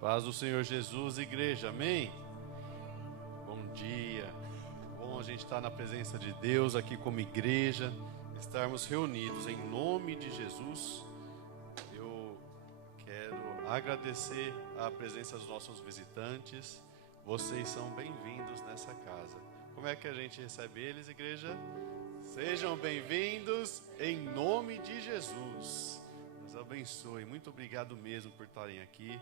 Paz do Senhor Jesus, igreja, amém? Bom dia, bom a gente estar na presença de Deus aqui como igreja, estarmos reunidos em nome de Jesus. Eu quero agradecer a presença dos nossos visitantes, vocês são bem-vindos nessa casa. Como é que a gente recebe eles, igreja? Sejam bem-vindos em nome de Jesus. Deus abençoe, muito obrigado mesmo por estarem aqui.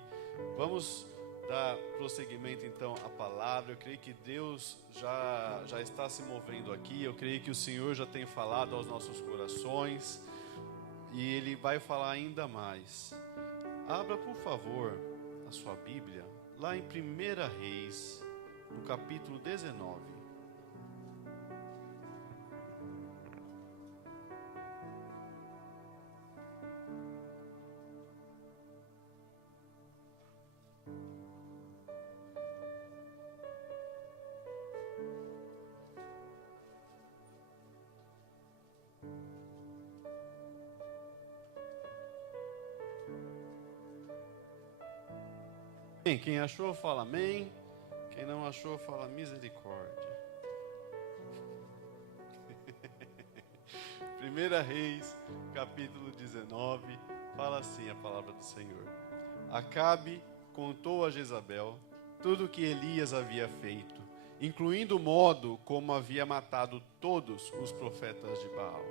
Vamos dar prosseguimento então à palavra. Eu creio que Deus já está se movendo aqui. Eu creio que o Senhor já tem falado aos nossos corações e Ele vai falar ainda mais. Abra por favor a sua Bíblia lá em 1 Reis, no capítulo 19. Quem achou, fala amém. Quem não achou, fala misericórdia. 1 Reis, capítulo 19, fala assim a palavra do Senhor. Acabe contou a Jezabel tudo o que Elias havia feito, incluindo o modo como havia matado todos os profetas de Baal.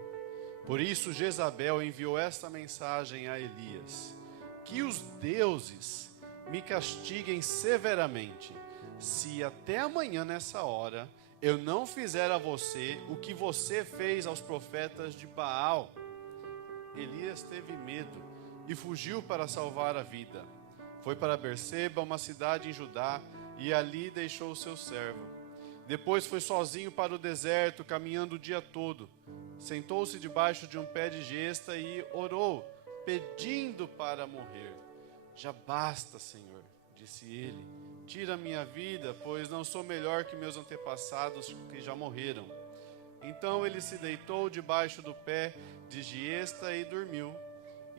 Por isso Jezabel enviou esta mensagem a Elias: que os deuses me castiguem severamente, se até amanhã nessa hora eu não fizer a você o que você fez aos profetas de Baal. Elias teve medo e fugiu para salvar a vida. Foi para Berseba, uma cidade em Judá, e ali deixou o seu servo. Depois foi sozinho para o deserto, caminhando o dia todo. Sentou-se debaixo de um pé de gesta e orou, pedindo para morrer. Já basta, Senhor, disse ele, tira a minha vida, pois não sou melhor que meus antepassados que já morreram. Então ele se deitou debaixo do pé de giesta e dormiu.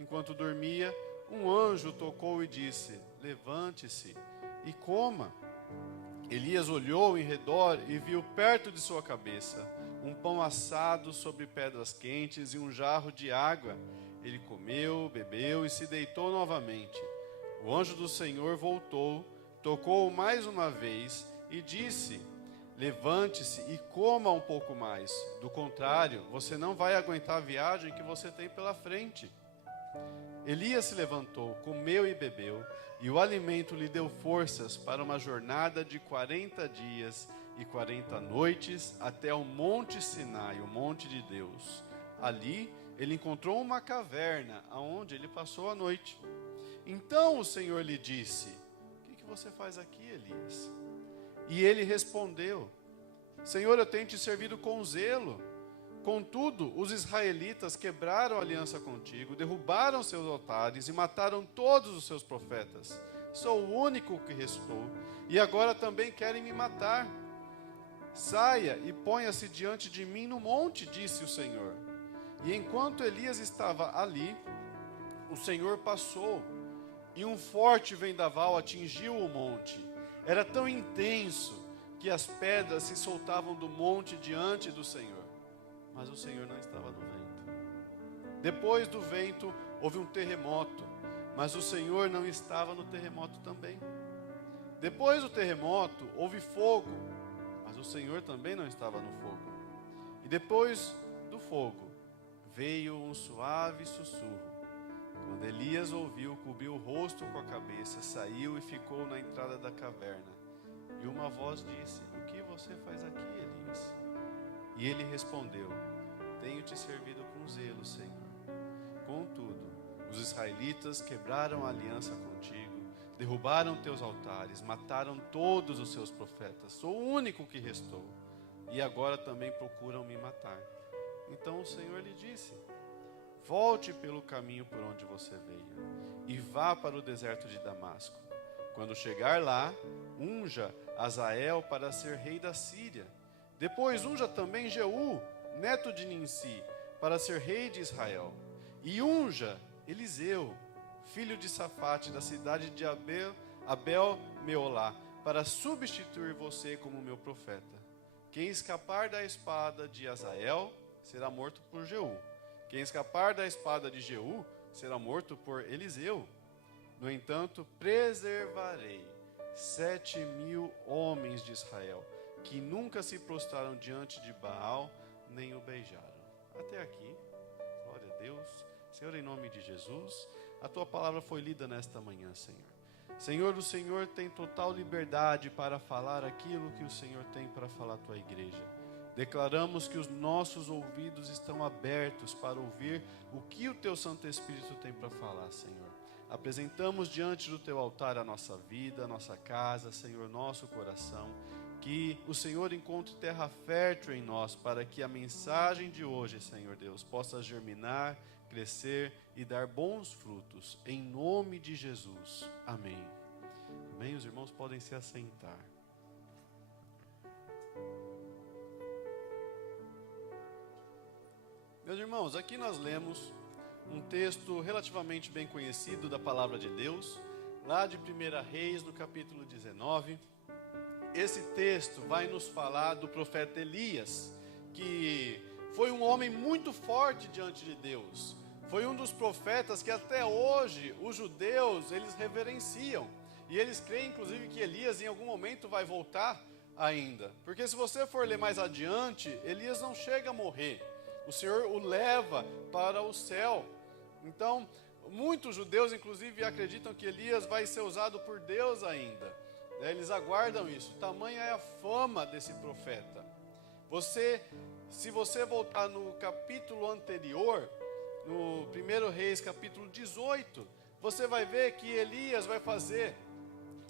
Enquanto dormia, um anjo tocou e disse: levante-se e coma. Elias olhou em redor e viu perto de sua cabeça um pão assado sobre pedras quentes e um jarro de água. Ele comeu, bebeu e se deitou novamente. O anjo do Senhor voltou, tocou mais uma vez e disse: levante-se e coma um pouco mais. Do contrário, você não vai aguentar a viagem que você tem pela frente. Elias se levantou, comeu e bebeu, e o alimento lhe deu forças para uma jornada de 40 dias e 40 noites até o Monte Sinai, o monte de Deus. Ali ele encontrou uma caverna, onde ele passou a noite. Então o Senhor lhe disse: o que você faz aqui, Elias? E ele respondeu: Senhor, eu tenho te servido com zelo. Contudo, os israelitas quebraram a aliança contigo, derrubaram seus altares e mataram todos os seus profetas. Sou o único que restou, e agora também querem me matar. Saia e ponha-se diante de mim no monte, disse o Senhor. E enquanto Elias estava ali, o Senhor passou, e um forte vendaval atingiu o monte. Era tão intenso que as pedras se soltavam do monte diante do Senhor. Mas o Senhor não estava no vento. Depois do vento, houve um terremoto, mas o Senhor não estava no terremoto também. Depois do terremoto, houve fogo, mas o Senhor também não estava no fogo. E depois do fogo, veio um suave sussurro. Quando Elias ouviu, cobriu o rosto com a cabeça, saiu e ficou na entrada da caverna. E uma voz disse: o que você faz aqui, Elias? E ele respondeu: tenho te servido com zelo, Senhor. Contudo, os israelitas quebraram a aliança contigo, derrubaram teus altares, mataram todos os seus profetas. Sou o único que restou, e agora também procuram me matar. Então o Senhor lhe disse: volte pelo caminho por onde você veio, e vá para o deserto de Damasco. Quando chegar lá, unja Azael para ser rei da Síria. Depois unja também Jeú, neto de Ninsi, para ser rei de Israel. E unja Eliseu, filho de Safate, da cidade de Abel Meolá, para substituir você como meu profeta. Quem escapar da espada de Azael será morto por Jeú. Quem escapar da espada de Jeú será morto por Eliseu. No entanto, preservarei 7.000 homens de Israel, que nunca se prostraram diante de Baal, nem o beijaram. Até aqui, glória a Deus. Senhor, em nome de Jesus, a Tua palavra foi lida nesta manhã, Senhor. Senhor, o Senhor tem total liberdade para falar aquilo que o Senhor tem para falar à Tua igreja. Declaramos que os nossos ouvidos estão abertos para ouvir o que o Teu Santo Espírito tem para falar, Senhor. Apresentamos diante do Teu altar a nossa vida, a nossa casa, Senhor, nosso coração. Que o Senhor encontre terra fértil em nós, para que a mensagem de hoje, Senhor Deus, possa germinar, crescer e dar bons frutos, em nome de Jesus. Amém. Amém, os irmãos podem se assentar. Meus irmãos, aqui nós lemos um texto relativamente bem conhecido da palavra de Deus, lá de 1 Reis, no capítulo 19. Esse texto vai nos falar do profeta Elias, que foi um homem muito forte diante de Deus. Foi um dos profetas que até hoje os judeus, eles reverenciam. E eles creem, inclusive, que Elias em algum momento vai voltar ainda. Porque se você for ler mais adiante, Elias não chega a morrer. O Senhor o leva para o céu. Então, muitos judeus, inclusive, acreditam que Elias vai ser usado por Deus ainda. Eles aguardam isso. Tamanha é a fama desse profeta. Se você voltar no capítulo anterior, no 1 Reis, capítulo 18, você vai ver que Elias vai fazer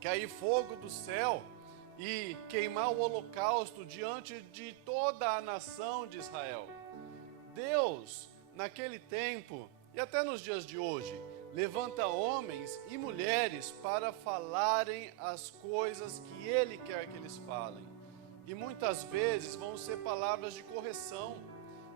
cair fogo do céu e queimar o holocausto diante de toda a nação de Israel. Deus, naquele tempo, e até nos dias de hoje, levanta homens e mulheres para falarem as coisas que Ele quer que eles falem. E muitas vezes vão ser palavras de correção,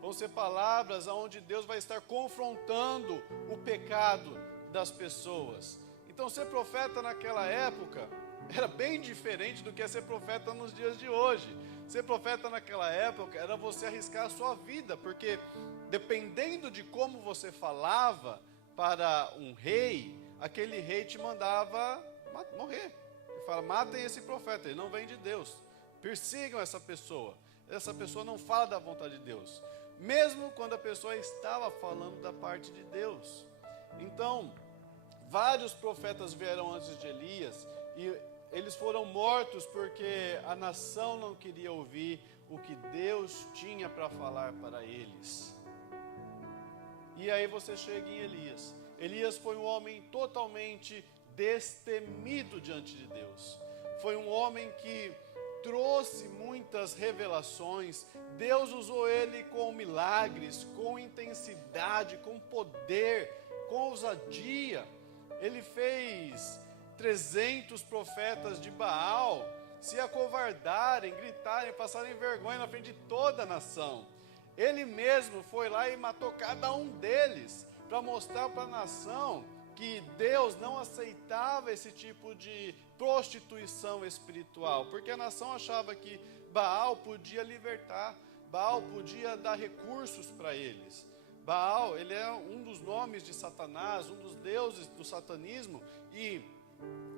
vão ser palavras onde Deus vai estar confrontando o pecado das pessoas. Então, ser profeta naquela época era bem diferente do que é ser profeta nos dias de hoje. Ser profeta naquela época era você arriscar a sua vida, porque dependendo de como você falava para um rei, aquele rei te mandava morrer. Ele fala, matem esse profeta, ele não vem de Deus. Persigam essa pessoa não fala da vontade de Deus. Mesmo quando a pessoa estava falando da parte de Deus. Então, vários profetas vieram antes de Elias e eles foram mortos porque a nação não queria ouvir o que Deus tinha para falar para eles. E aí você chega em Elias. Elias foi um homem totalmente destemido diante de Deus. Foi um homem que trouxe muitas revelações. Deus usou ele com milagres, com intensidade, com poder, com ousadia. Ele fez 300 profetas de Baal se acovardarem, gritarem, passarem vergonha na frente de toda a nação. Ele mesmo foi lá e matou cada um deles para mostrar para a nação que Deus não aceitava esse tipo de prostituição espiritual, porque a nação achava que Baal podia libertar, Baal podia dar recursos para eles. Baal, ele é um dos nomes de Satanás, um dos deuses do satanismo, e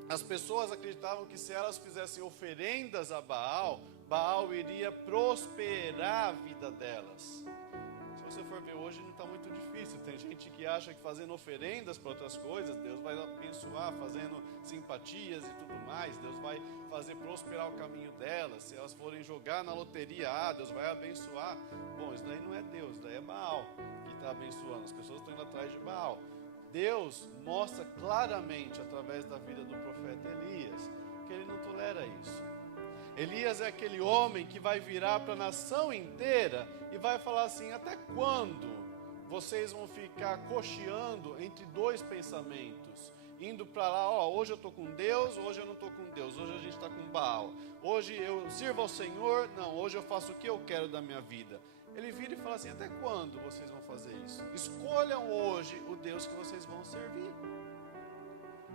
as pessoas acreditavam que se elas fizessem oferendas a Baal, Baal iria prosperar a vida delas. Se você for ver hoje, não está muito difícil. Tem gente que acha que fazendo oferendas para outras coisas, Deus vai abençoar, fazendo simpatias e tudo mais, Deus vai fazer prosperar o caminho delas. Se elas forem jogar na loteria, Deus vai abençoar. Bom, isso daí não é Deus, isso daí é Baal que está abençoando. As pessoas estão indo atrás de Baal. Deus mostra claramente, através da vida do profeta Elias, que ele não tolera isso. Elias é aquele homem que vai virar para a nação inteira e vai falar assim, até quando vocês vão ficar cocheando entre dois pensamentos? Indo para lá, hoje eu estou com Deus, hoje eu não estou com Deus, hoje a gente está com Baal. Hoje eu sirvo ao Senhor, não, hoje eu faço o que eu quero da minha vida. Ele vira e fala assim, até quando vocês vão fazer isso? Escolham hoje o Deus que vocês vão servir.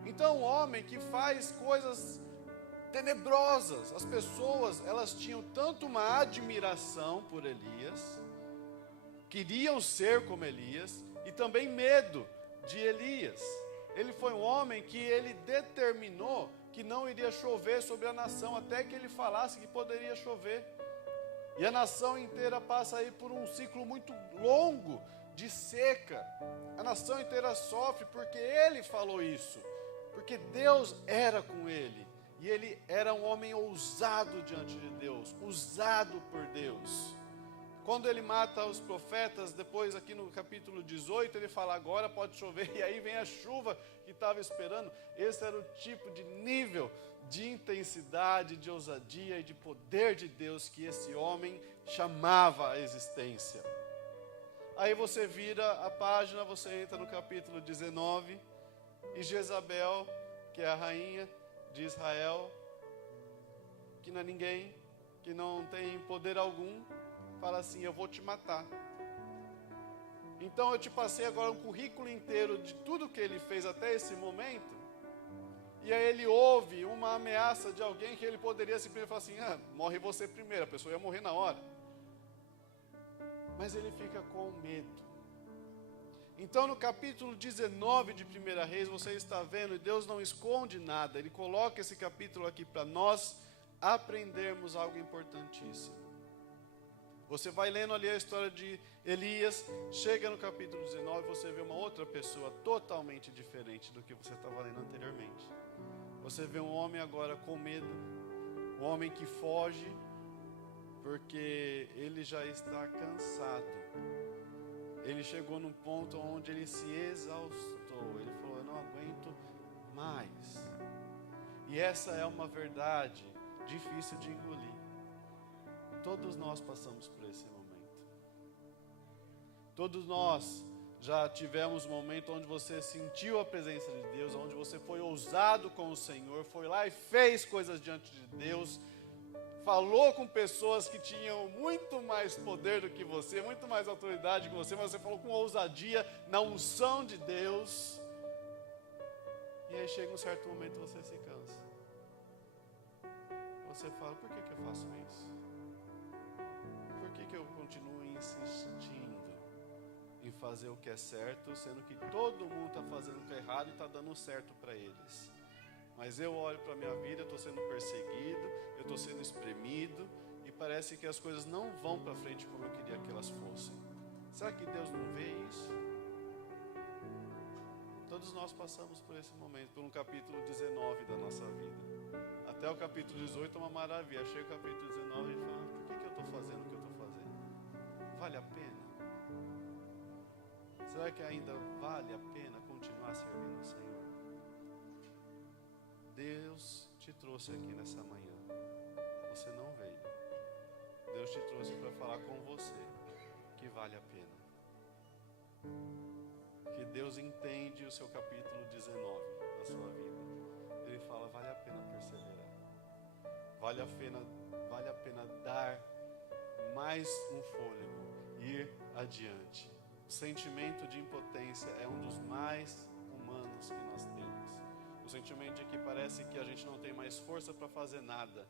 Então, um homem que faz coisas tenebrosas. As pessoas, elas tinham tanto uma admiração por Elias, queriam ser como Elias, e também medo de Elias. Ele foi um homem que ele determinou que não iria chover sobre a nação, até que ele falasse que poderia chover. E a nação inteira passa aí por um ciclo muito longo de seca. A nação inteira sofre porque ele falou isso, porque Deus era com ele. E ele era um homem ousado diante de Deus, usado por Deus. Quando ele mata os profetas, depois aqui no capítulo 18, ele fala, agora pode chover, e aí vem a chuva que estava esperando. Esse era o tipo de nível de intensidade, de ousadia e de poder de Deus que esse homem chamava a existência. Aí você vira a página, você entra no capítulo 19, e Jezabel, que é a rainha de Israel, que não é ninguém, que não tem poder algum, fala assim, eu vou te matar. Então eu te passei agora um currículo inteiro de tudo que ele fez até esse momento, e aí ele ouve uma ameaça de alguém que ele poderia simplesmente falar assim, morre você primeiro, a pessoa ia morrer na hora. Mas ele fica com medo. Então no capítulo 19 de 1 Reis, você está vendo, e Deus não esconde nada, ele coloca esse capítulo aqui para nós aprendermos algo importantíssimo. Você vai lendo ali a história de Elias, chega no capítulo 19, você vê uma outra pessoa totalmente diferente do que você estava lendo anteriormente. Você vê um homem agora com medo, um homem que foge, porque ele já está cansado. Ele chegou num ponto onde ele se exaustou, ele falou, eu não aguento mais. E essa é uma verdade difícil de engolir. Todos nós passamos por esse momento. Todos nós já tivemos um momento onde você sentiu a presença de Deus, onde você foi ousado com o Senhor, foi lá e fez coisas diante de Deus, falou com pessoas que tinham muito mais poder do que você, muito mais autoridade que você, mas você falou com ousadia, na unção de Deus. E aí chega um certo momento e você se cansa. Você fala, por que eu faço isso? Por que eu continuo insistindo em fazer o que é certo, sendo que todo mundo está fazendo o que é errado e está dando certo para eles? Mas eu olho para a minha vida, eu estou sendo perseguido, eu estou sendo espremido, e parece que as coisas não vão para frente como eu queria que elas fossem. Será que Deus não vê isso? Todos nós passamos por esse momento, por um capítulo 19 da nossa vida. Até o capítulo 18 é uma maravilha. Chega o capítulo 19 e fala, por que eu estou fazendo o que eu estou fazendo? Vale a pena? Será que ainda vale a pena continuar servindo o Senhor? Deus te trouxe aqui nessa manhã. Você não veio. Deus te trouxe para falar com você que vale a pena. Que Deus entende o seu capítulo 19 da sua vida. Ele fala, vale a pena perseverar. Vale a pena dar mais um fôlego, ir adiante. O sentimento de impotência é um dos mais humanos que nós temos. O sentimento de que parece que a gente não tem mais força para fazer nada,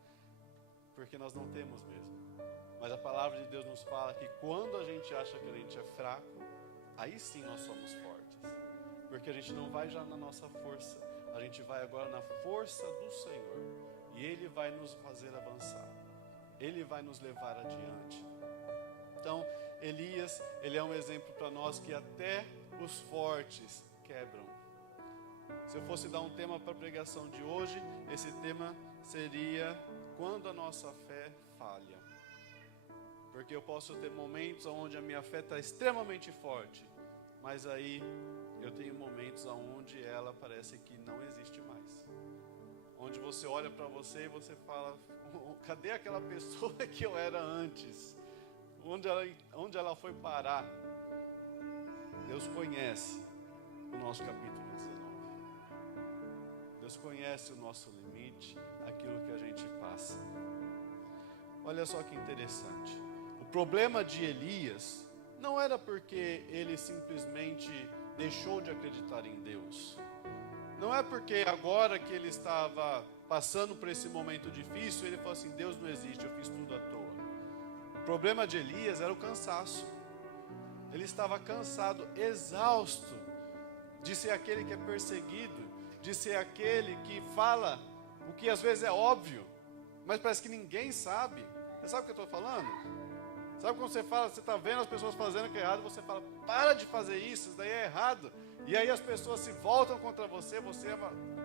porque nós não temos mesmo. Mas a palavra de Deus nos fala que quando a gente acha que a gente é fraco, aí sim nós somos fortes. Porque a gente não vai já na nossa força, a gente vai agora na força do Senhor. E Ele vai nos fazer avançar. Ele vai nos levar adiante. Então, Elias, ele é um exemplo para nós que até os fortes quebram. Se eu fosse dar um tema para a pregação de hoje, esse tema seria quando a nossa fé falha. Porque eu posso ter momentos onde a minha fé está extremamente forte, mas aí eu tenho momentos onde ela parece que não existe mais. Onde você olha para você e você fala, cadê aquela pessoa que eu era antes? Onde ela foi parar? Deus conhece o nosso capítulo 19. Deus conhece o nosso limite, aquilo que a gente passa. Olha só que interessante. O problema de Elias não era porque ele simplesmente deixou de acreditar em Deus. Não é porque agora que ele estava passando por esse momento difícil, ele falou assim, Deus não existe, eu fiz tudo à toa. O problema de Elias era o cansaço. Ele estava cansado, exausto de ser aquele que é perseguido, de ser aquele que fala o que às vezes é óbvio, mas parece que ninguém sabe. Você sabe o que eu estou falando? Sabe quando você fala, você está vendo as pessoas fazendo o que é errado, você fala, para de fazer isso daí é errado. E aí as pessoas se voltam contra você, você é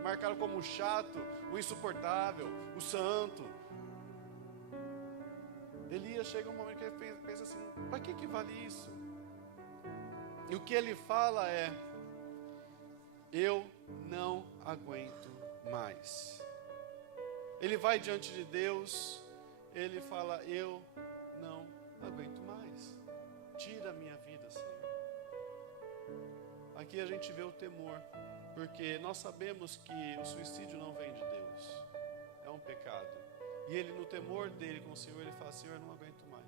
marcado como o chato, o insuportável, o santo. Elias chega um momento que ele pensa assim, para que vale isso? E o que ele fala é, eu não aguento mais. Ele vai diante de Deus, ele fala, eu não aguento mais. Tira a minha vida, Senhor. Aqui a gente vê o temor, porque nós sabemos que o suicídio não vem de Deus, é um pecado. E ele, no temor dele com o Senhor, ele fala, Senhor, eu não aguento mais,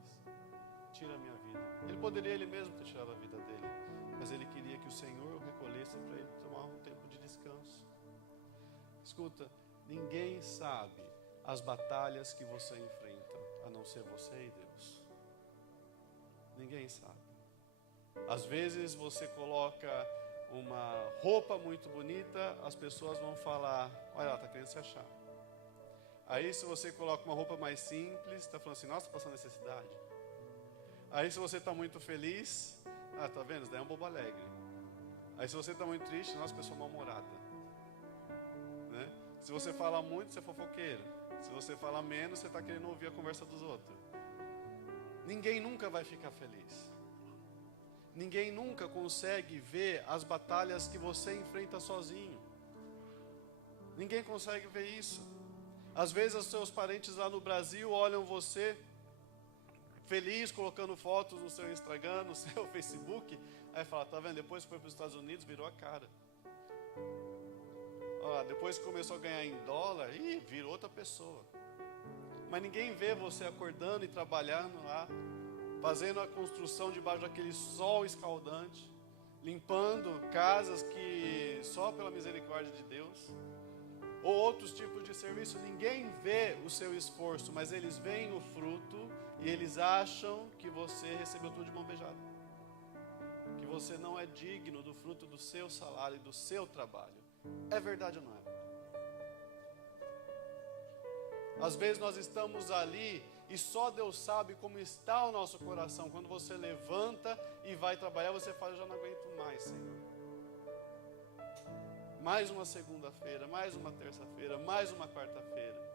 tira a minha vida. Ele poderia ele mesmo ter tirado a vida dele, mas ele queria que o Senhor o recolhesse para ele tomar um tempo de descanso. Escuta, ninguém sabe as batalhas que você enfrenta, a não ser você e Deus. Ninguém sabe. Às vezes você coloca uma roupa muito bonita, as pessoas vão falar, olha, ela está querendo se achar. Aí se você coloca uma roupa mais simples, está falando assim, nossa, está passando necessidade. Aí se você está muito feliz, tá vendo, isso daí é um bobo alegre. Aí se você está muito triste, nossa, pessoa mal-humorada, né? Se você fala muito, você é fofoqueiro. Se você fala menos, você está querendo ouvir a conversa dos outros. Ninguém nunca vai ficar feliz. Ninguém nunca consegue ver as batalhas que você enfrenta sozinho. Ninguém consegue ver isso. Às vezes os seus parentes lá no Brasil olham você feliz, colocando fotos no seu Instagram, no seu Facebook, aí fala, tá vendo, depois que foi para os Estados Unidos, virou a cara. Depois que começou a ganhar em dólar, virou outra pessoa. Mas ninguém vê você acordando e trabalhando lá, fazendo a construção debaixo daquele sol escaldante, limpando casas que só pela misericórdia de Deus, ou outros tipos de serviço. Ninguém vê o seu esforço, mas eles veem o fruto e eles acham que você recebeu tudo de mão beijada, que você não é digno do fruto do seu salário e do seu trabalho. É verdade ou não é? Às vezes nós estamos ali e só Deus sabe como está o nosso coração. Quando você levanta e vai trabalhar, você fala, eu já não aguento mais, Senhor. Mais uma segunda-feira, mais uma terça-feira, mais uma quarta-feira.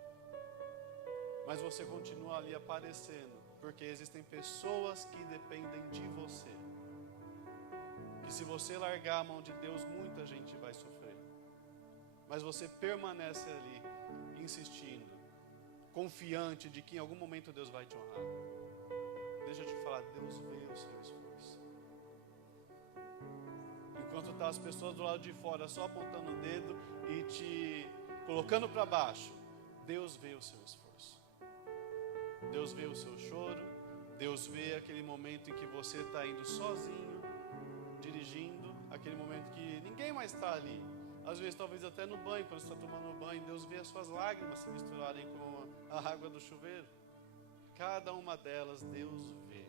Mas você continua ali aparecendo, porque existem pessoas que dependem de você. Que se você largar a mão de Deus, muita gente vai sofrer. Mas você permanece ali, insistindo, confiante de que em algum momento Deus vai te honrar. Deixa eu te falar, Deus vê o seu esforço. Enquanto tá as pessoas do lado de fora só apontando o dedo e te colocando para baixo, Deus vê o seu esforço. Deus vê o seu choro. Deus vê aquele momento em que você está indo sozinho, dirigindo, aquele momento que ninguém mais está ali. Às vezes, talvez até no banho, quando você está tomando banho, Deus vê as suas lágrimas se misturarem com a água do chuveiro. Cada uma delas, Deus vê.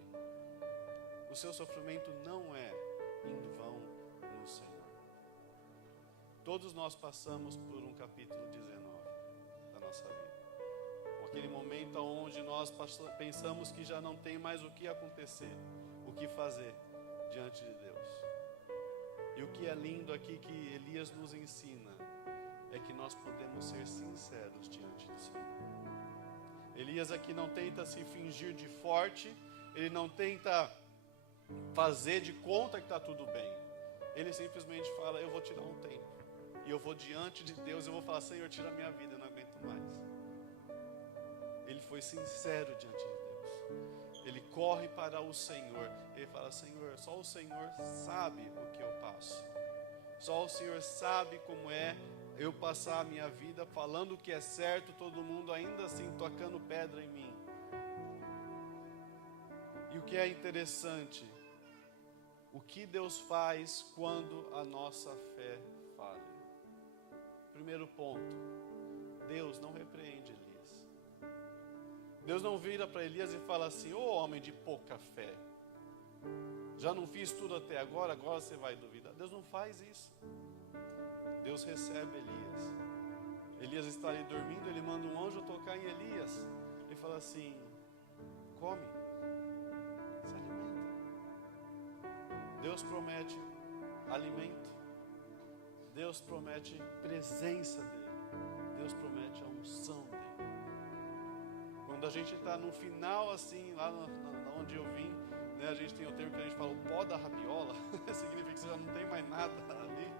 O seu sofrimento não é em vão no Senhor. Todos nós passamos por um capítulo 19 da nossa vida. Aquele momento onde nós pensamos que já não tem mais o que acontecer, o que fazer diante de Deus. E o que é lindo aqui que Elias nos ensina é que nós podemos ser sinceros diante do Senhor. Elias aqui não tenta se fingir de forte, ele não tenta fazer de conta que está tudo bem. Ele simplesmente fala, eu vou tirar um tempo. E eu vou diante de Deus, eu vou falar, Senhor, tira a minha vida, eu não aguento mais. Ele foi sincero diante de Deus. Ele corre para o Senhor. Ele fala, Senhor, só o Senhor sabe o que eu passo. Só o Senhor sabe como é eu passar a minha vida falando o que é certo, todo mundo ainda assim tocando pedra em mim. E o que é interessante, o que Deus faz quando a nossa fé falha. Primeiro ponto, Deus não repreende Elias. Deus não vira para Elias e fala assim: ô homem de pouca fé, já não fiz tudo até agora, agora você vai duvidar. Deus não faz isso. Deus recebe Elias. Elias está ali dormindo, ele manda um anjo tocar em Elias. Ele fala assim: come, se alimenta. Deus promete alimento. Deus promete presença dele. Deus promete a unção dele. Quando a gente está no final assim, lá onde eu vim, né, a gente tem o termo que a gente fala, o pó da rabiola. Significa que você já não tem mais nada ali.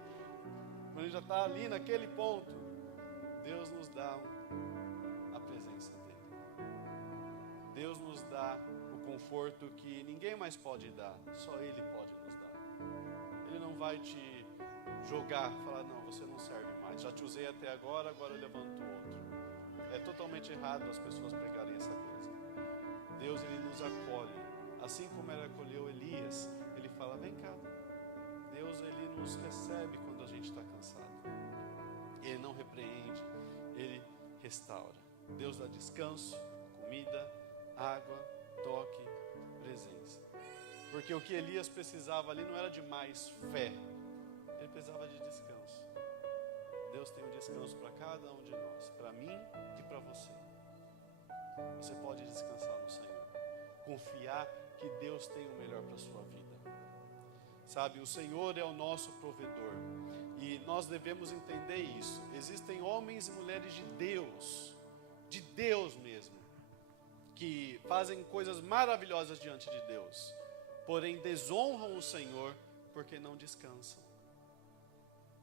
Quando a gente já está ali naquele ponto, Deus nos dá a presença dele. Deus nos dá o conforto que ninguém mais pode dar, só Ele pode nos dar. Ele não vai te jogar, falar: não, você não serve mais, já te usei até agora, agora eu levanto outro. É totalmente errado as pessoas pregarem essa coisa. Deus, Ele nos acolhe, assim como Ele acolheu Elias. Ele fala: vem cá. Deus, Ele nos recebe quando a gente está cansado. Ele não repreende, Ele restaura. Deus dá descanso, comida, água, toque, presença. Porque o que Elias precisava ali não era de mais fé, ele precisava de descanso. Deus tem um descanso para cada um de nós, para mim e para você. Você pode descansar no Senhor, confiar que Deus tem o melhor para a sua vida. Sabe, o Senhor é o nosso provedor e nós devemos entender isso. Existem homens e mulheres de Deus mesmo, que fazem coisas maravilhosas diante de Deus, porém desonram o Senhor porque não descansam.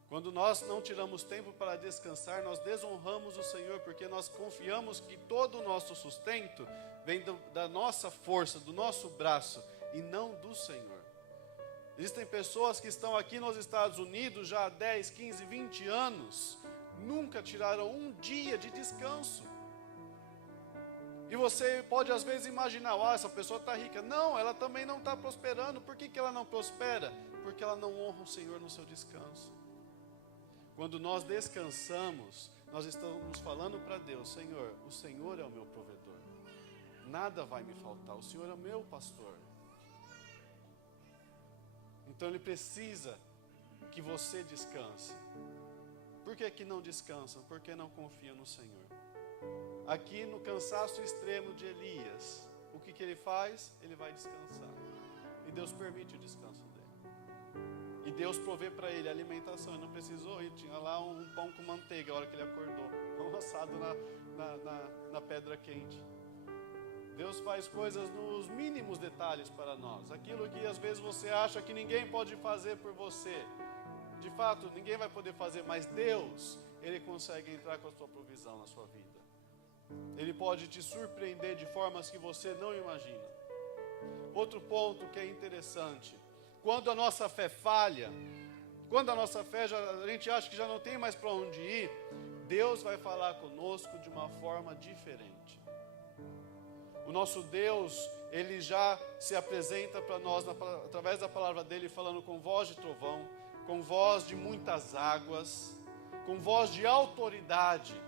Quando nós não tiramos tempo para descansar, nós desonramos o Senhor, porque nós confiamos que todo o nosso sustento vem da nossa força, do nosso braço, e não do Senhor. Existem pessoas que estão aqui nos Estados Unidos já há 10, 15, 20 anos, nunca tiraram um dia de descanso. E você pode às vezes imaginar: essa pessoa está rica. Não, ela também não está prosperando. Por que ela não prospera? Porque ela não honra o Senhor no seu descanso. Quando nós descansamos, nós estamos falando para Deus: Senhor, o Senhor é o meu provedor, nada vai me faltar, o Senhor é o meu pastor. Então Ele precisa que você descanse. Por que não descansam? Porque não confiam no Senhor. Aqui no cansaço extremo de Elias, o que ele faz? Ele vai descansar. E Deus permite o descanso dele. E Deus provê para ele alimentação. Ele não precisou ir, tinha lá um pão com manteiga a hora que ele acordou, pão assado na pedra quente. Deus faz coisas nos mínimos detalhes para nós. Aquilo que às vezes você acha que ninguém pode fazer por você, de fato ninguém vai poder fazer, mas Deus, Ele consegue entrar com a sua provisão na sua vida. Ele pode te surpreender de formas que você não imagina. Outro ponto que é interessante: quando a nossa fé falha, quando a nossa fé, a gente acha que já não tem mais para onde ir, Deus vai falar conosco de uma forma diferente. O nosso Deus, Ele já se apresenta para nós através da palavra dEle, falando com voz de trovão, com voz de muitas águas, com voz de autoridade.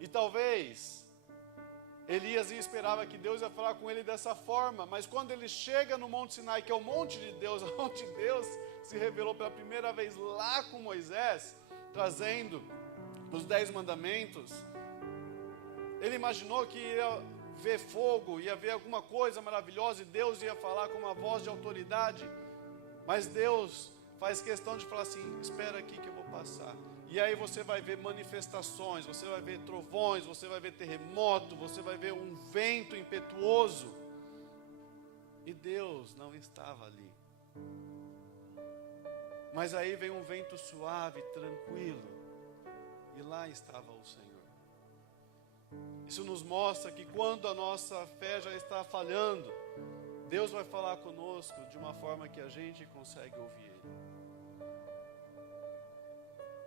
E talvez Elias esperava que Deus ia falar com ele dessa forma, mas quando ele chega no Monte Sinai, que é o monte de Deus, onde Deus se revelou pela primeira vez lá com Moisés, trazendo os 10 mandamentos, ele imaginou que ia ver fogo, ia ver alguma coisa maravilhosa e Deus ia falar com uma voz de autoridade, mas Deus faz questão de falar assim: espera aqui que eu vou passar. E aí você vai ver manifestações, você vai ver trovões, você vai ver terremoto, você vai ver um vento impetuoso. E Deus não estava ali. Mas aí vem um vento suave, tranquilo, e lá estava o Senhor. Isso nos mostra que quando a nossa fé já está falhando, Deus vai falar conosco de uma forma que a gente consegue ouvir Ele.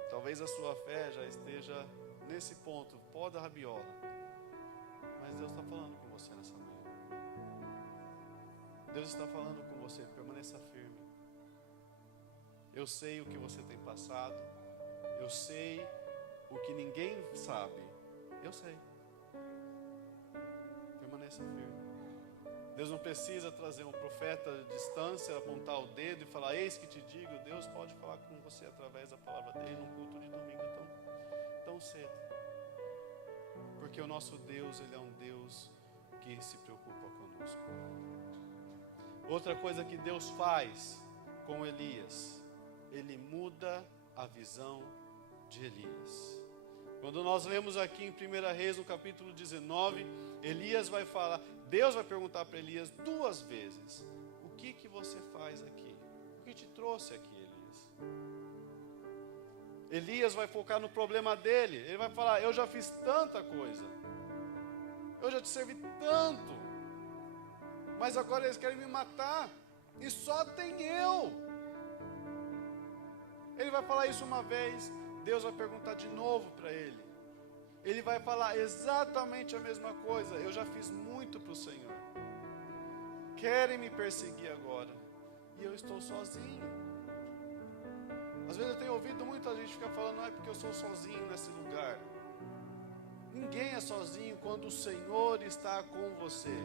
Talvez a sua fé já esteja nesse ponto, pó da rabiola, mas Deus está falando com você nessa manhã. Deus está falando com você: permaneça firme. Eu sei o que você tem passado, Eu sei o que ninguém sabe. Eu sei. Permaneça firme. Deus não precisa trazer um profeta de distância, apontar o dedo e falar, eis que te digo. Deus pode falar com você através da palavra dele num culto de domingo tão cedo. Porque o nosso Deus, ele é um Deus que se preocupa conosco. Outra coisa que Deus faz com Elias, ele muda a visão de Elias. Quando nós lemos aqui em 1 Reis, no capítulo 19, Elias vai falar, Deus vai perguntar para Elias 2 vezes, o que você faz aqui? O que te trouxe aqui, Elias? Elias vai focar no problema dele, ele vai falar, eu já fiz tanta coisa, eu já te servi tanto, mas agora eles querem me matar, e só tem eu. Ele vai falar isso uma vez, Deus vai perguntar de novo para ele. Ele vai falar exatamente a mesma coisa. Eu já fiz muito para o Senhor. Querem me perseguir agora. E eu estou sozinho. Às vezes eu tenho ouvido muita gente ficar falando, não é porque eu sou sozinho nesse lugar. Ninguém é sozinho quando o Senhor está com você.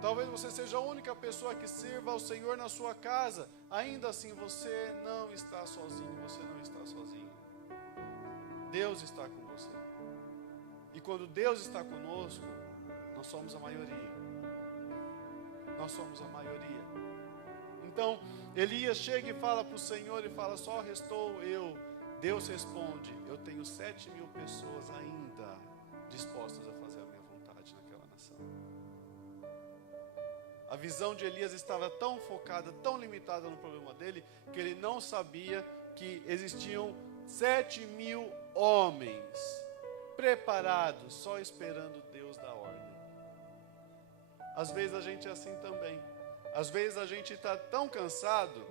Talvez você seja a única pessoa que sirva ao Senhor na sua casa. Ainda assim você não está sozinho, você não está sozinho. Deus está com você. E quando Deus está conosco, nós somos a maioria. Nós somos a maioria. Então, Elias chega e fala para o Senhor e fala, só restou eu. Deus responde, eu tenho 7.000 pessoas ainda dispostas a fazer a minha vontade naquela nação. A visão de Elias estava tão focada, tão limitada no problema dele, que ele não sabia que existiam 7.000 homens preparados, só esperando Deus dar ordem. Às vezes a gente é assim também. Às vezes a gente está tão cansado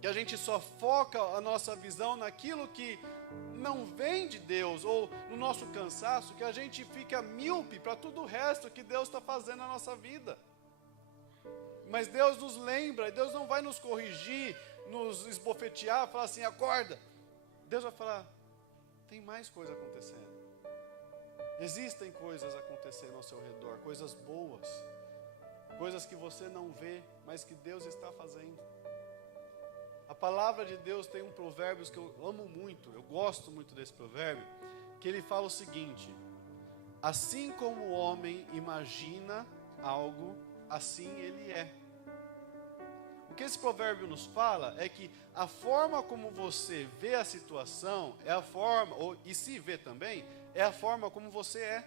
que a gente só foca a nossa visão naquilo que não vem de Deus, ou no nosso cansaço, que a gente fica míope para tudo o resto que Deus está fazendo na nossa vida. Mas Deus nos lembra, Deus não vai nos corrigir, nos esbofetear, falar assim, acorda. Deus vai falar, tem mais coisa acontecendo. Existem coisas acontecendo ao seu redor, coisas boas, coisas que você não vê, mas que Deus está fazendo. A palavra de Deus tem um provérbio que eu amo muito, eu gosto muito desse provérbio, que ele fala o seguinte, assim como o homem imagina algo, assim ele é. O que esse provérbio nos fala é que a forma como você vê a situação é a forma, e se vê também, é a forma como você é.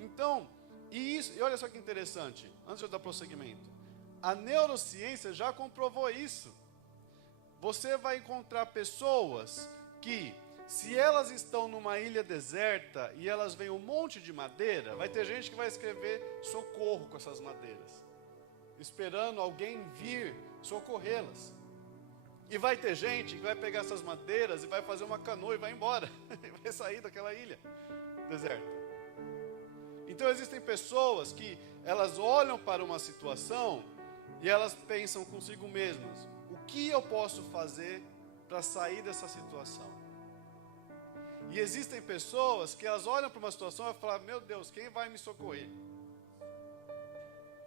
Então, e olha só que interessante, antes de eu dar prosseguimento, a neurociência já comprovou isso. Você vai encontrar pessoas que, se elas estão numa ilha deserta e elas veem um monte de madeira, vai ter gente que vai escrever socorro com essas madeiras, esperando alguém vir socorrê-las. E vai ter gente que vai pegar essas madeiras e vai fazer uma canoa e vai embora, e vai sair daquela ilha deserta. Então existem pessoas que elas olham para uma situação e elas pensam consigo mesmas, o que eu posso fazer para sair dessa situação? E existem pessoas que elas olham para uma situação e falam, meu Deus, quem vai me socorrer?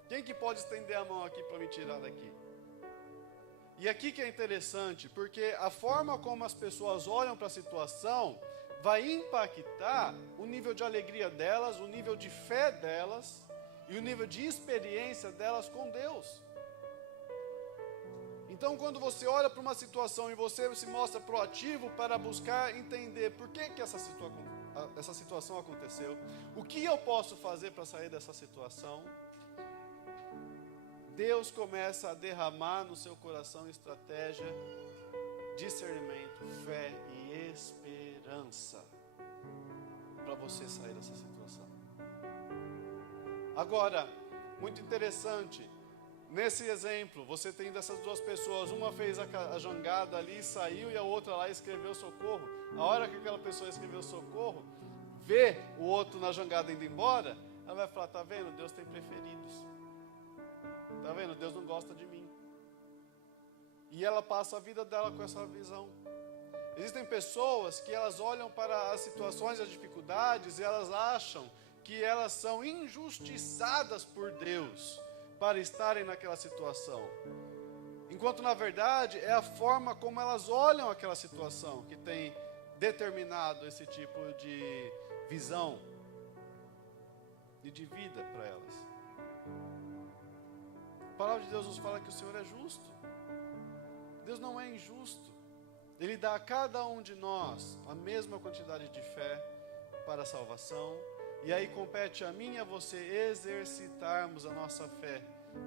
Quem que pode estender a mão aqui para me tirar daqui? E aqui que é interessante, porque a forma como as pessoas olham para a situação vai impactar o nível de alegria delas, o nível de fé delas e o nível de experiência delas com Deus. Então, quando você olha para uma situação e você se mostra proativo para buscar entender por que essa situação aconteceu, o que eu posso fazer para sair dessa situação, Deus começa a derramar no seu coração estratégia, discernimento, fé e esperança para você sair dessa situação. Agora, muito interessante, nesse exemplo, você tem dessas duas pessoas, uma fez a jangada ali, saiu, e a outra lá escreveu socorro. A hora que aquela pessoa escreveu socorro, vê o outro na jangada indo embora, ela vai falar, tá vendo, Deus tem preferidos. Tá vendo? Deus não gosta de mim. E ela passa a vida dela com essa visão. Existem pessoas que elas olham para as situações, as dificuldades, e elas acham que elas são injustiçadas por Deus para estarem naquela situação. Enquanto na verdade é a forma como elas olham aquela situação que tem determinado esse tipo de visão e de vida para elas. A palavra de Deus nos fala que o Senhor é justo. Deus não é injusto. Ele dá a cada um de nós a mesma quantidade de fé para a salvação. E aí compete a mim e a você exercitarmos a nossa fé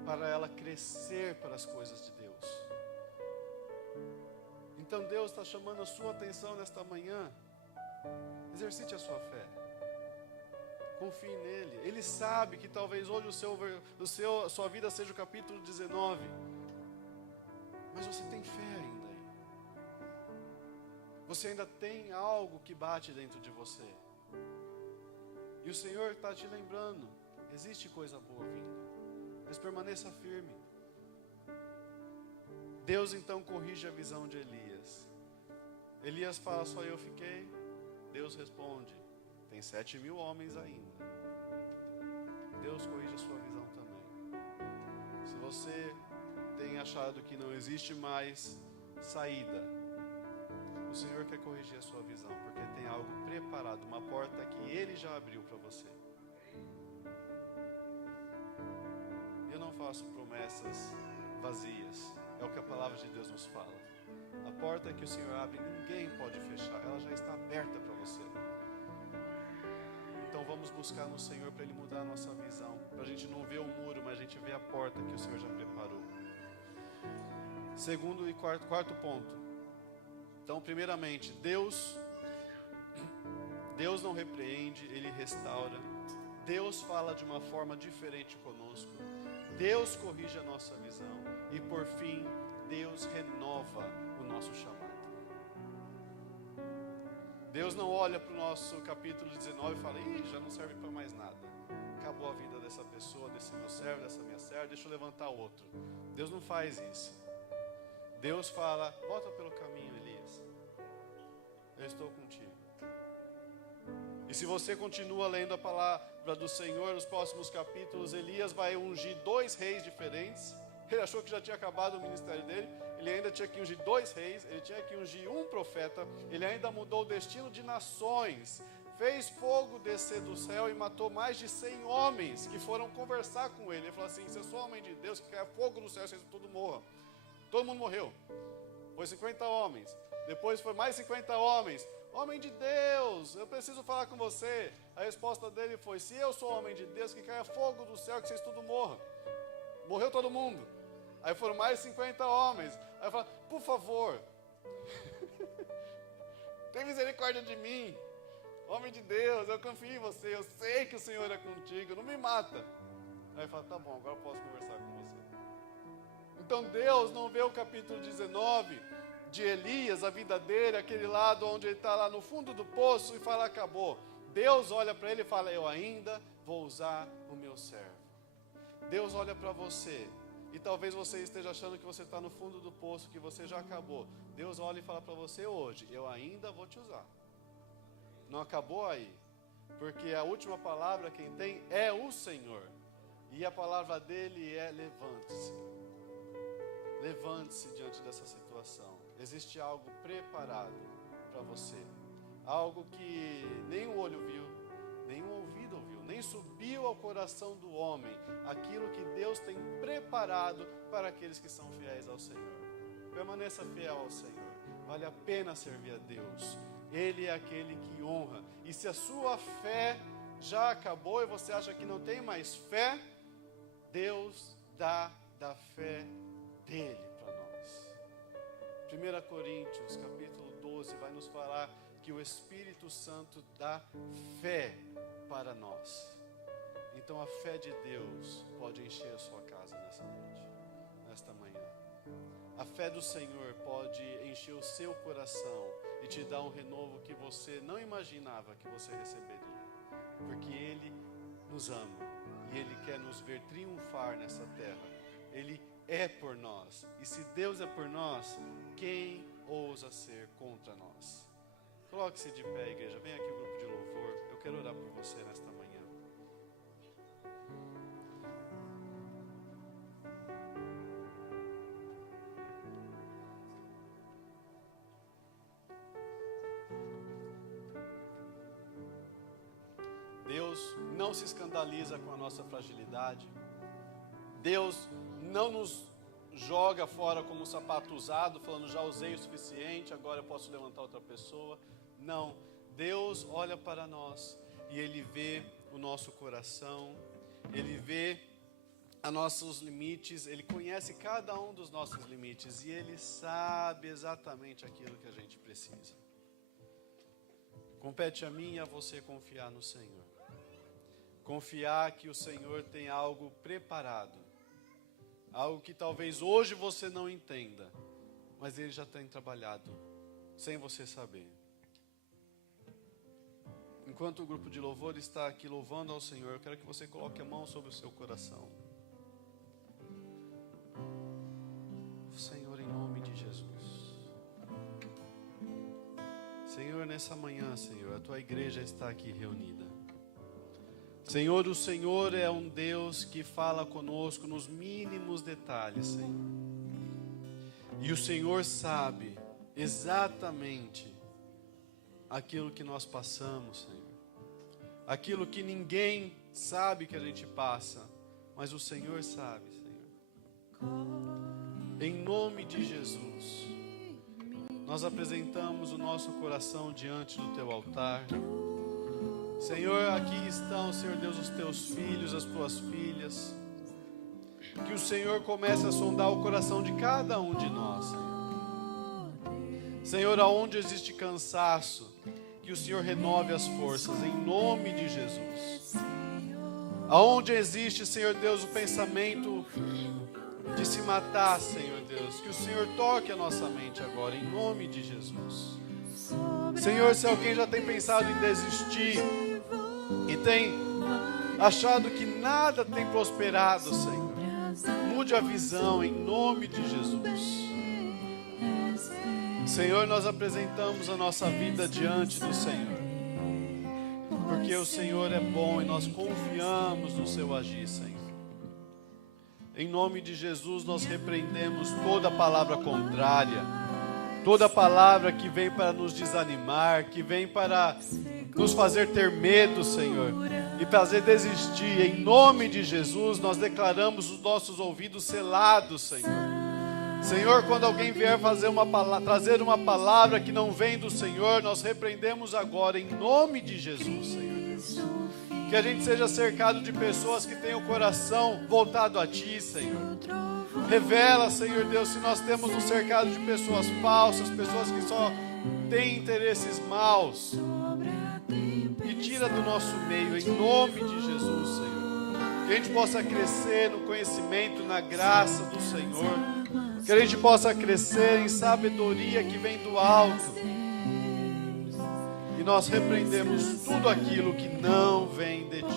para ela crescer para as coisas de Deus. Então Deus está chamando a sua atenção nesta manhã. Exercite a sua fé. Confie nele. Ele sabe que talvez hoje a sua vida seja o capítulo 19. Mas você tem fé ainda aí. Você ainda tem algo que bate dentro de você. E o Senhor está te lembrando, existe coisa boa vindo. Mas permaneça firme. Deus então corrige a visão de Elias. Elias fala, só eu fiquei. Deus responde, tem 7.000 homens ainda. Deus corrige a sua visão também. Se você tem achado que não existe mais saída, o Senhor quer corrigir a sua visão, porque tem algo preparado, uma porta que Ele já abriu para você. Eu não faço promessas vazias, é o que a palavra de Deus nos fala. A porta que o Senhor abre, ninguém pode fechar, ela já está aberta para você. Então vamos buscar no Senhor para Ele mudar a nossa visão, para a gente não ver o muro, mas a gente ver a porta que o Senhor já preparou. Segundo e quarto ponto. Então, primeiramente, Deus não repreende, Ele restaura. Deus fala de uma forma diferente conosco. Deus corrige a nossa visão. E por fim, Deus renova o nosso chamado. Deus não olha para o nosso capítulo 19 e fala, já não serve para mais nada. Acabou a vida dessa pessoa, desse meu servo, dessa minha serva, deixa eu levantar outro. Deus não faz isso. Deus fala, volta pelo caminho, Elias. Eu estou contigo. E se você continua lendo a palavra do Senhor, nos próximos capítulos, Elias vai ungir 2 reis diferentes. Ele achou que já tinha acabado o ministério dele. Ele ainda tinha que ungir 2 reis. Ele tinha que ungir um profeta. Ele ainda mudou o destino de nações. Fez fogo descer do céu e matou mais de 100 homens que foram conversar com ele. Ele falou assim, se eu sou homem de Deus, que caia fogo do céu, vocês tudo morram. Todo mundo morreu. Foi 50 homens. Depois foi mais 50 homens. Homem de Deus, eu preciso falar com você. A resposta dele foi, se eu sou homem de Deus, que caia fogo do céu, que vocês tudo morram. Morreu todo mundo. Aí foram mais 50 homens. Aí eu falei, por favor, tem misericórdia de mim. Homem de Deus, eu confio em você, eu sei que o Senhor é contigo, não me mata. Aí ele fala, tá bom, agora eu posso conversar com você. Então Deus não vê o capítulo 19 de Elias, a vida dele, aquele lado onde ele está lá no fundo do poço e fala, acabou. Deus olha para ele e fala, eu ainda vou usar o meu servo. Deus olha para você e talvez você esteja achando que você está no fundo do poço, que você já acabou. Deus olha e fala para você hoje, eu ainda vou te usar. Não acabou aí, porque a última palavra quem tem é o Senhor. E a palavra dele é levante-se. Levante-se diante dessa situação. Existe algo preparado para você. Algo que nem o olho viu, nem o ouvido ouviu, nem subiu ao coração do homem. Aquilo que Deus tem preparado para aqueles que são fiéis ao Senhor. Permaneça fiel ao Senhor. Vale a pena servir a Deus. Ele é aquele que honra. E se a sua fé já acabou e você acha que não tem mais fé, Deus dá da fé dele para nós. 1 Coríntios capítulo 12 vai nos falar que o Espírito Santo dá fé para nós. Então a fé de Deus pode encher a sua casa nessa noite, nesta manhã. A fé do Senhor pode encher o seu coração e te dar um renovo que você não imaginava que você receberia. Porque Ele nos ama e Ele quer nos ver triunfar nessa terra. Ele é por nós. E se Deus é por nós, quem ousa ser contra nós? Coloque-se de pé, igreja. Vem aqui o grupo de louvor. Eu quero orar por você nesta manhã. Deus não se escandaliza com a nossa fragilidade. Deus não nos joga fora como um sapato usado, falando, já usei o suficiente, agora eu posso levantar outra pessoa. Não, Deus olha para nós e Ele vê o nosso coração, Ele vê os nossos limites, Ele conhece cada um dos nossos limites e Ele sabe exatamente aquilo que a gente precisa. Compete a mim e a você confiar no Senhor. Confiar que o Senhor tem algo preparado. Algo que talvez hoje você não entenda, mas Ele já tem trabalhado, sem você saber. Enquanto o grupo de louvor está aqui louvando ao Senhor, eu quero que você coloque a mão sobre o seu coração. Senhor, em nome de Jesus. Senhor, nessa manhã, Senhor, a Tua igreja está aqui reunida. Senhor, o Senhor é um Deus que fala conosco nos mínimos detalhes, Senhor. E o Senhor sabe exatamente aquilo que nós passamos, Senhor. Aquilo que ninguém sabe que a gente passa, mas o Senhor sabe, Senhor. Em nome de Jesus, nós apresentamos o nosso coração diante do Teu altar. Senhor, aqui estão, Senhor Deus, os Teus filhos, as Tuas filhas. Que o Senhor comece a sondar o coração de cada um de nós, Senhor. Senhor, aonde existe cansaço, que o Senhor renove as forças, em nome de Jesus. Aonde existe, Senhor Deus, o pensamento de se matar, Senhor Deus, que o Senhor toque a nossa mente agora, em nome de Jesus. Senhor, se alguém já tem pensado em desistir e tem achado que nada tem prosperado, Senhor, mude a visão em nome de Jesus. Senhor, nós apresentamos a nossa vida diante do Senhor, porque o Senhor é bom e nós confiamos no Seu agir, Senhor. Em nome de Jesus, nós repreendemos toda palavra contrária, toda palavra que vem para nos desanimar, que vem para nos fazer ter medo, Senhor, e fazer desistir. Em nome de Jesus, nós declaramos os nossos ouvidos selados, Senhor. Senhor, quando alguém vier trazer uma palavra que não vem do Senhor, nós repreendemos agora, em nome de Jesus, Senhor Deus. Que a gente seja cercado de pessoas que tenham o coração voltado a Ti, Senhor. Revela, Senhor Deus, se nós temos um cercado de pessoas falsas, pessoas que só têm interesses maus. E tira do nosso meio, em nome de Jesus, Senhor. Que a gente possa crescer no conhecimento, na graça do Senhor. Que a gente possa crescer em sabedoria que vem do alto. E nós repreendemos tudo aquilo que não vem de Ti.